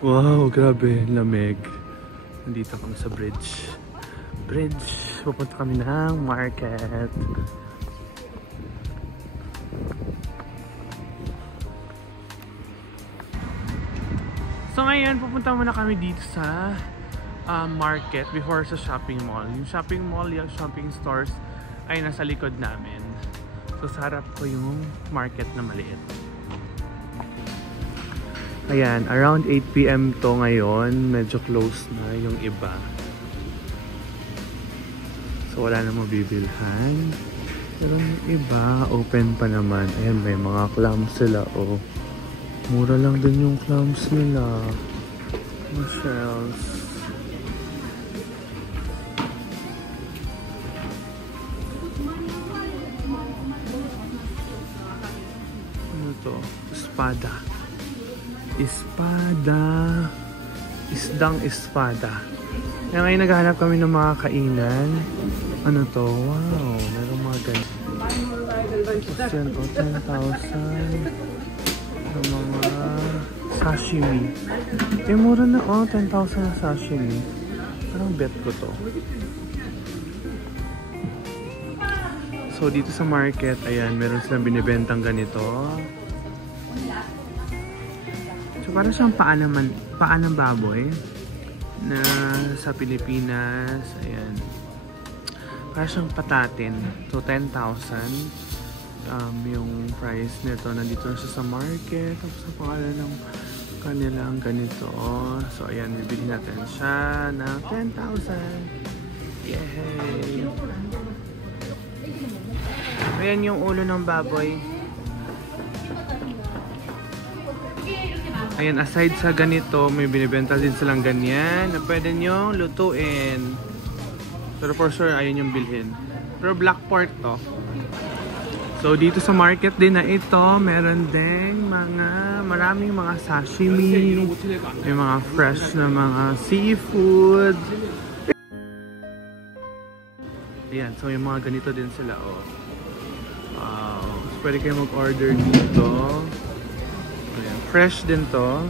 Wow, grabe, lamig. Nandito kami sa bridge. Pupunta kami ng market. So ngayon, pupunta muna kami dito sa market before sa shopping mall. Yung shopping mall, yung shopping stores ay nasa likod namin. So sa harap ko yung market na maliit. Ayan, around 8 PM to ngayon. Medyo close na yung iba. So wala na mabibilhan. Pero yung iba, open pa naman. Ayan, may mga clams sila. Oh, mura lang din yung clams nila. Mga shells. Ano to? Espada. Isdang espada. Kaya ngayon naghahanap kami ng mga kainan. Ano to? Wow, meron mga ganyan. Tapos yan, 10,000. Yung mga sashimi. Eh, mura na, 10,000 na sashimi. Parang bet ko to. So, dito sa market, ayan, meron silang binibentang ganito. Parang siyang paa ng baboy na sa Pilipinas. Ayan. Parang siyang patatin. So, 10,000. Yung price nito. Nandito na siya sa market. Tapos ang pangalan ng kanilang ganito. So, ayan. Bibili natin siya ng 10,000. Yay! Ayan yung ulo ng baboy. Ayan, aside sa ganito, may binibenta din silang ganyan na pwede nyo lutuin. Pero for sure, ayun yung bilhin. Pero black pork to. So, dito sa market din na ito, meron din maraming mga sashimi. May mga fresh na mga seafood. Ayan, so yung mga ganito din sila, oh. Wow. So, pwede kayo mag-order dito. Ayan, fresh din to.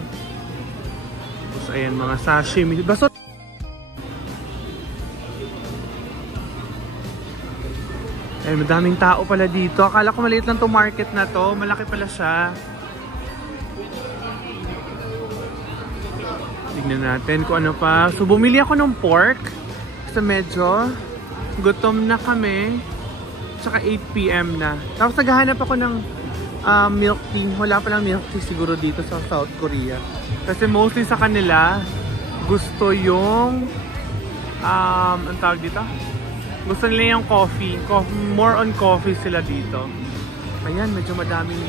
Tapos ayan, mga sashimi. Baso! Ayan, madaming tao pala dito. Akala ko maliit lang to market na to. Malaki pala siya. Tignan natin kung ano pa. So, bumili ako ng pork. Kasi medyo gutom na kami. Tsaka 8 PM na. Tapos naghahanap ako ng milk tea. Wala palang milk tea siguro dito sa South Korea. Kasi mostly sa kanila, gusto yung ang tawag dito? Gusto nila yung coffee. More on coffee sila dito. Ayan, medyo madaming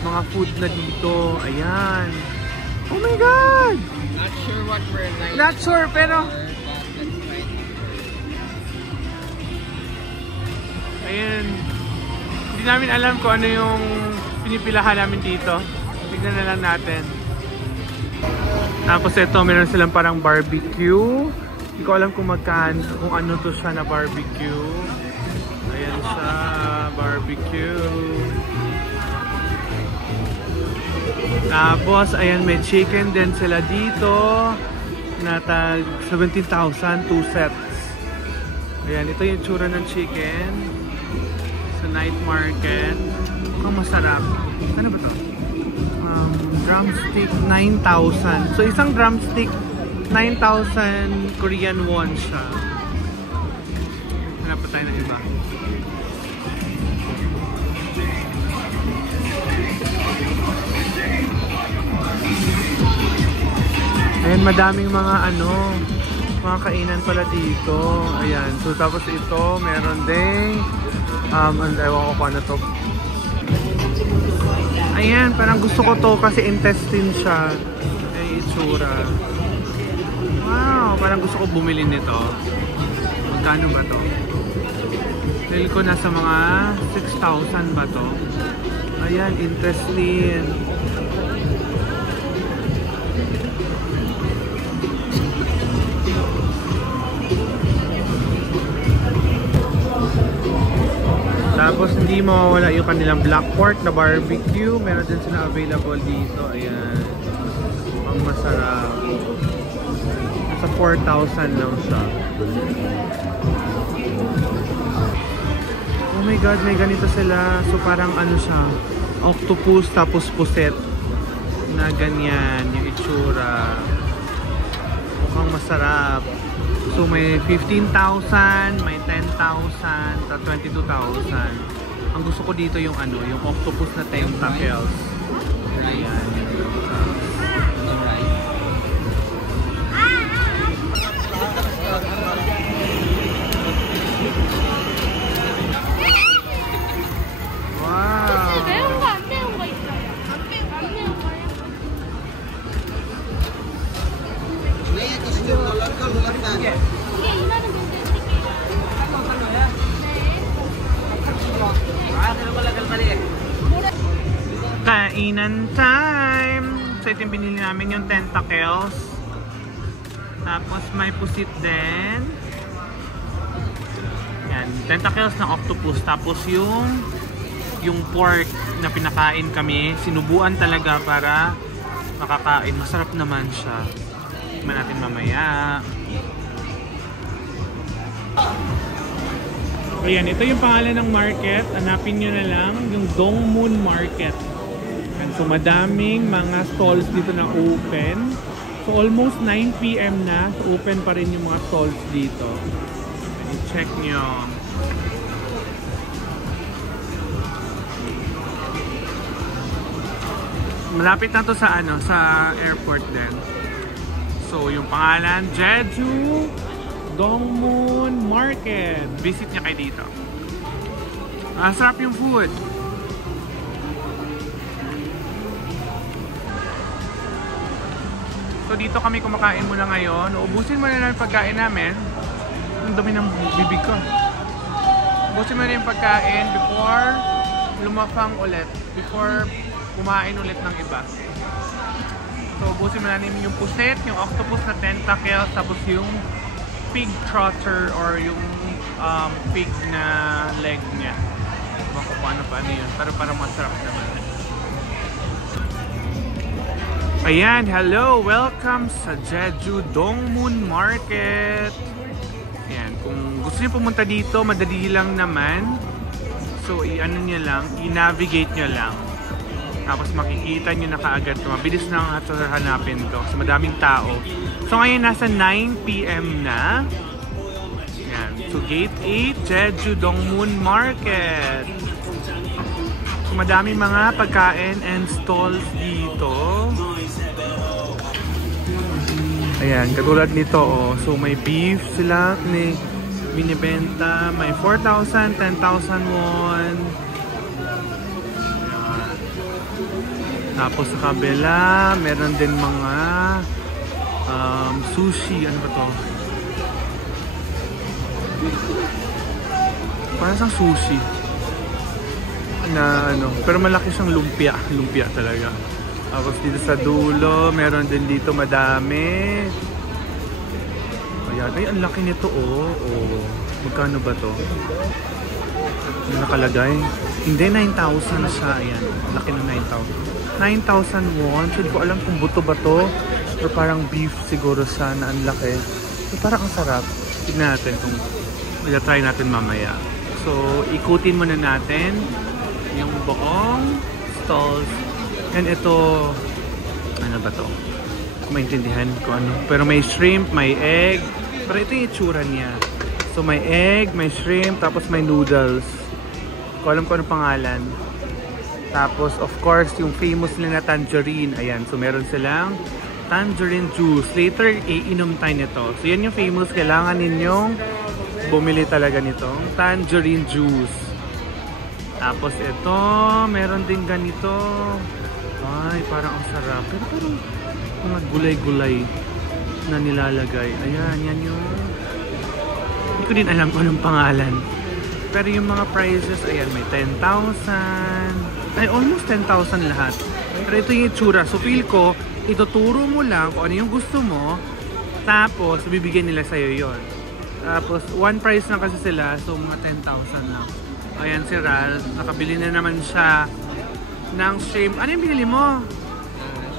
mga food na dito. Ayan. Oh my God! Not sure what we're like. Not sure, pero ayan. Hindi namin alam kung ano yung pinipilahan namin dito. Tignan na lang natin. Tapos ito, meron silang parang barbecue. Hindi ko alam kung magkaan, kung ano to siya na barbecue. Ayan siya, barbecue. Tapos, ayan, may chicken din sila dito. Na tag 17,000, 2 sets. Ayan, ito yung tsura ng chicken. Sa night market. Mukhang masarap. Ano ba to? Drumstick, 9,000. So, isang drumstick, 9,000 Korean won siya. Hanap pa tayo ng iba. Ayan, madaming mga mga kainan pala dito. Ayan. So, tapos ito, meron ding ewan ko paano to. Ayan, parang gusto ko to kasi intestine siya. Ay, itsura. Wow, parang gusto ko bumili nito. Magkano ba to? Feel ko nasa mga 6,000 ba to? Ayan, intestine. Tapos hindi mawawala yung kanilang black pork na barbecue. Meron din sila available dito. Ayan. Ang masarap. Nasa 4,000 lang siya. Oh my god, may ganito sila. So parang ano siya, octopus tapos puset na ganyan yung itsura. Mukhang masarap. So may 15,000, may 10,000, 22,000. Ang gusto ko dito yung ano, yung octopus na tentacles. Ayan. Wow. 매운 거 안 매운 거 있어요. 안 매운 거요? 이게 2만 원 정도 드릴게요. Kainan time! So ito yung binili namin yung tentacles. Tapos may pusit din. Yan, tentacles ng octopus. Tapos yung pork na pinakain kami, sinubuan talaga para makakain. Masarap naman siya. Tignan natin mamaya. Ayan, ito yung pangalan ng market. Hanapin nyo na lang yung Dongmun Market. And so madaming mga stalls dito na open. So almost 9 PM na. So open pa rin yung mga stalls dito. I-check nyo. Malapit na to sa ano, sa airport din. So yung pangalan, Jeju Dongmun Market. Visit niya kayo dito. Masarap yung food. So dito kami kumakain muna ngayon. Ubusin muna na yung pagkain namin. Ang dami ng bibig ko. Ubusin muna yung pagkain before lumapang ulit. Before kumain ulit ng iba. So ubusin muna namin yung puset, yung octopus na tentacles, tapos yung pig trotter or yung pig na leg niya. Diba kung paano yun. Pero parang masarap naman. Ayan, hello! Welcome sa Jeju Dongmun Market. Ayan, kung gusto niyo pumunta dito, madali lang naman. So, i-ano niyo lang, i-navigate niyo lang. Tapos makikita niyo na kaagad ito. Mabilis na hanapin to. So, madaming tao. So, ngayon nasa 9 PM na. Ayan. So, Gate 8, Jeju Dongmun Market. So, madaming mga pagkain and stalls dito. Ayan, katulad nito, oh. So, may beef sila ni binibenta. May 4,000, 10,000 won. Tapos sa kabila, meron din mga sushi. Ano ba to? Parang sa sushi na ano, pero malaki siyang lumpia. Lumpia talaga. Tapos dito sa dulo, meron din dito madami. Ayan, ay ang laki nito, oh. Oh. Magkano ba to? Ano nakalagay? Hindi, 9,000 siya. Ayan, laki na 9,000. 9,000 won. So, hindi ko alam kung buto ba to. Pero parang beef siguro siya na ang laki. So, parang ang sarap. Tignan natin kung try natin mamaya. So, ikutin muna natin yung buong stalls. And ito, ano ba to? Kung maintindihan ko ano. Pero may shrimp, may egg. Pero ito yung itsura niya. So, may egg, may shrimp, tapos may noodles. Kung alam ko anong pangalan. Tapos, of course, yung famous nila na tangerine. Ayan, so meron silang tangerine juice. Later, iinom tayo nito. So, yan yung famous. Kailangan ninyong bumili talaga nitong tangerine juice. Tapos, ito, meron din ganito. Ay, parang ang sarap. Pero parang mga gulay-gulay na nilalagay. Ayan, yan yung... Hindi ko din alam kung anong pangalan. Pero yung mga prices, ayan, may 10,000. Ay, almost 10,000 lahat. Pero ito yung itsura. So, feel ko, ituturo mo lang kung ano yung gusto mo. Tapos, bibigyan nila sa'yo yon. Tapos, one price lang kasi sila. So, mga 10,000 lang. Ayan si Ral. Nakabili na naman siya ng shrimp. Ano yung binili mo?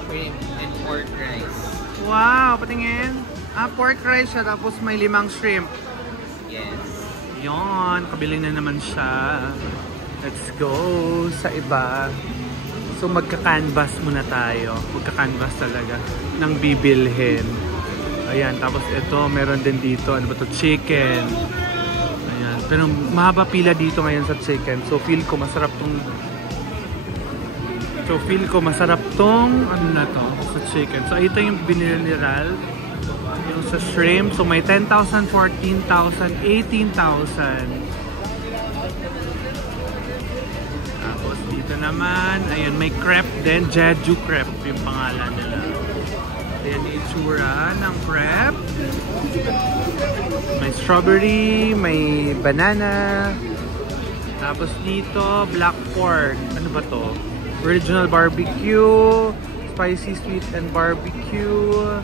Shrimp and pork rice. Wow, patingin. Pork rice siya, tapos may 5 shrimp. Yes. Yon, kabili na naman siya. Let's go sa iba. So magka-canvas muna tayo. Magka-canvas talaga ng bibilhin. Ayan, tapos ito, meron din dito. Ano ba to? Chicken. Ayan, pero mahaba pila dito ngayon sa chicken. So feel ko masarap tong ano na to, sa chicken. So ito yung binili ni Ralph. Yung sa shrimp. So may 10,000, 14,000, 18,000. Tapos dito naman, ayan, may crepe din. Jeju crepe yung pangalan nila. Ayan yung itsura ng crepe. May strawberry, may banana. Tapos dito, black pork. Ano ba to? Original barbecue, spicy sweet and barbecue.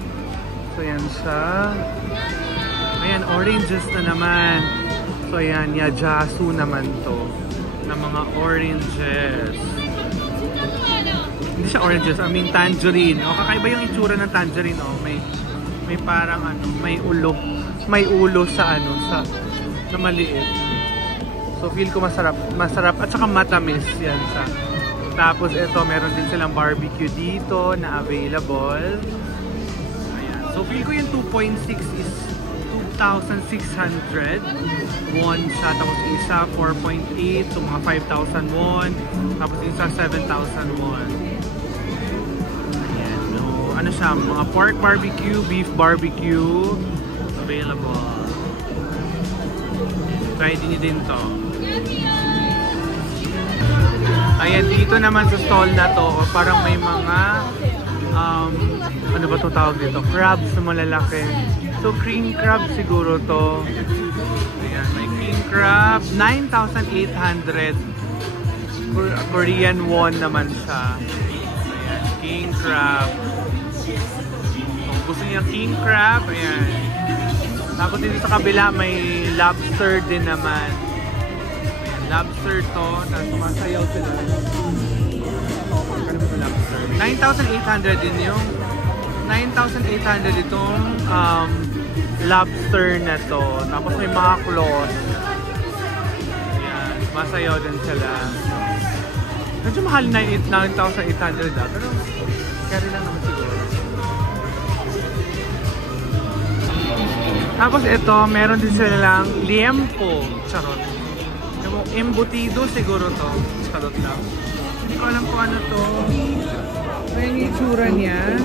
So ayan siya. Ayan, oranges na naman. So ayan, yajasu naman to. Na mga oranges. Hindi siya oranges, I mean tangerine. O, kakaiba yung itsura ng tangerine. O, may parang ano, may ulo. May ulo sa ano, sa na maliit. So feel ko masarap at saka matamis yan sa. Tapos ito, meron din silang barbecue dito na available. Ayan. So feel ko yung 2.6 is 2,600 won siya. Tapos isa 4.8, so mga 5,000 won. Tapos isa 7,000 won. Ayan. So ano siya, mga pork barbecue, beef barbecue available. Try din to. Ayan, dito naman sa stall na to, parang may mga ano ba itong tawag dito? Crabs na malalaki. So, cream crab siguro to. Ayan, may cream crab. 9,800 Korean won naman siya. Ayan, king crab. Kung gusto niya king crab, ayan. Tapos dito sa kabila, may lobster din naman. Lobster to, na sumasayaw sila. Lobster. 9,800 din yung 9,800 itong lobster na to. Tapos may mga claws. Ayan, sumasayaw din sila. Medyo mahal na 9,800 pero carry lang naman siguro. Tapos ito, meron din silang liempo. Charot. Embutido siguro to. Charot lang. Hindi ko alam kung ano to. So yung itsura niya.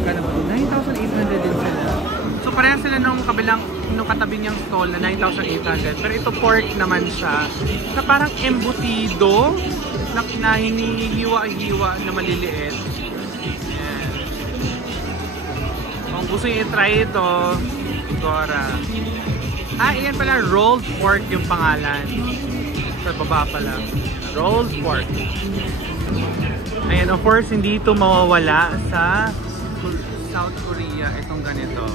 Kano ba? 9,800 din sila. So parehas sila nung kabilang, nung katabi niyang stall na 9,800. Pero ito pork naman siya. Na parang embutido. Na hinihiwa-hiwa na maliliit. Ayan. Kung gusto niyo i-try ito, Gora. Iyan pala, rolled pork yung pangalan. Sa baba pala. Rolled pork. Ayan, of course, hindi ito mawawala sa South Korea. Itong ganito.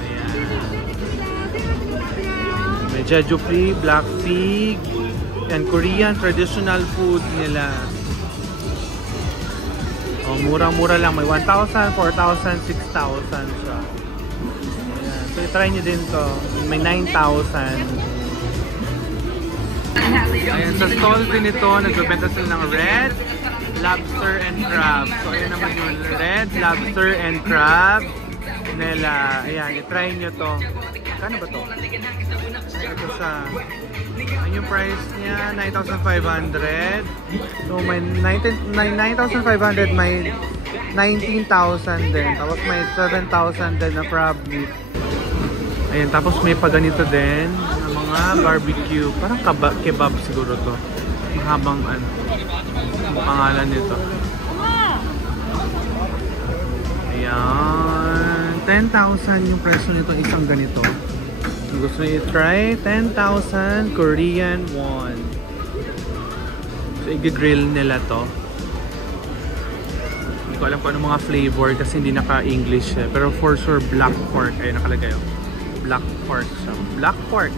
Ayan. May Jeju Free, Black Pig, and Korean traditional food nila. Oh, mura-mura lang. May 1,000, 4,000, 6,000 siya. So, i-try nyo din to. May 9,000. Ayan, sa stall din ito, nagbebenta sila ng red, lobster, and crab. So, ayan naman yung red, lobster, and crab nila. Ayan, i-try nyo to. Kano ba to? Ito siya. Ayan yung price niya, 9,500. So, may 9,500, may 19,000 din. Tapos may 7,000 din na crab meat. Ayan, tapos may pa ganito din na mga barbecue. Parang kebab siguro to. Mahabang ano, pangalan nito. Ayan, 10,000 yung presyo nito isang ganito. Kung gusto nyo i-try, 10,000 Korean won. So, i-grill nila to. Hindi ko alam kung ano mga flavor kasi hindi naka-English eh. Pero for sure, black pork. Ayun, nakalagay oh. Black pork siya. Black pork.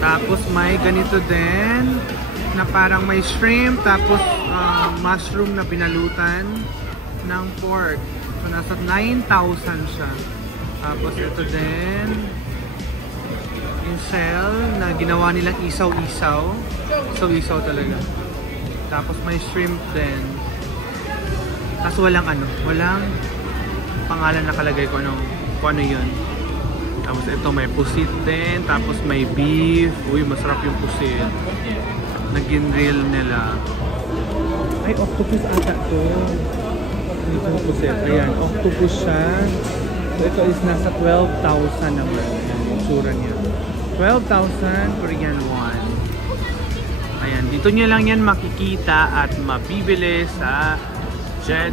Tapos may ganito din na parang may shrimp tapos mushroom na binalutan ng pork. So, nasa 9,000 siya. Tapos, ito din, yung shell na ginawa nilang isaw-isaw. Isaw-isaw talaga. Tapos, may shrimp din. Tapos, walang pangalan nakalagay kung ano yun. Tapos, ito may pusit din. Tapos, may beef. Uy, masarap yung pusit. Nag-grill nila. Ay, octopus ata to. Ito yung pusit. Ayan, octopus siya. So, ito is nasa 12,000 naman. Ayan, yung tsura niya. 12,000 Korean won. Ayan, dito niya lang yan makikita at mabibili sa Jeju